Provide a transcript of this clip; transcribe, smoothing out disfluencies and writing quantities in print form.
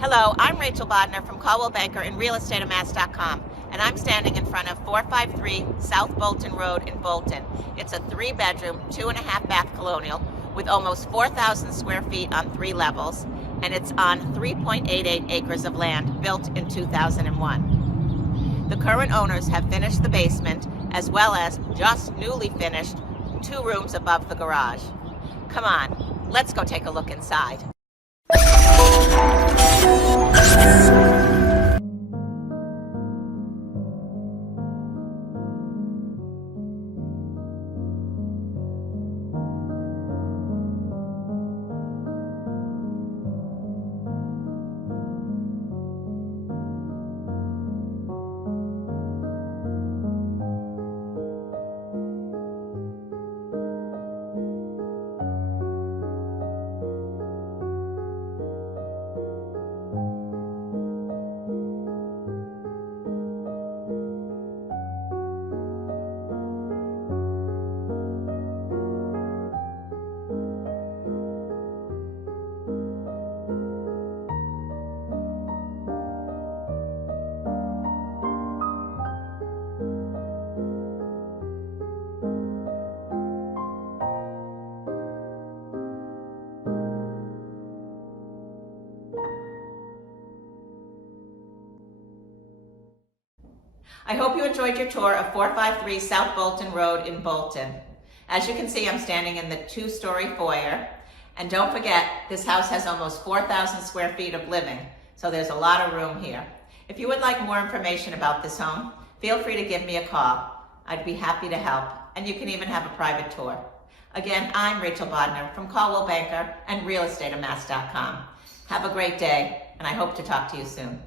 Hello, I'm Rachel Bodner from Caldwell Banker and realestateamass.com, and I'm standing in front of 453 South Bolton Road in Bolton. It's a 3-bedroom, 2.5-bath colonial with almost 4,000 square feet on 3 levels, and it's on 3.88 acres of land built in 2001. The current owners have finished the basement as well as just newly finished 2 rooms above the garage. Come on, let's go take a look inside. I hope you enjoyed your tour of 453 South Bolton Road in Bolton. As you can see, I'm standing in the 2-story foyer. And don't forget, this house has almost 4,000 square feet of living, so there's a lot of room here. If you would like more information about this home, feel free to give me a call. I'd be happy to help, and you can even have a private tour. Again, I'm Rachel Bodner from Caldwell Banker and realestateamass.com. Have a great day, and I hope to talk to you soon.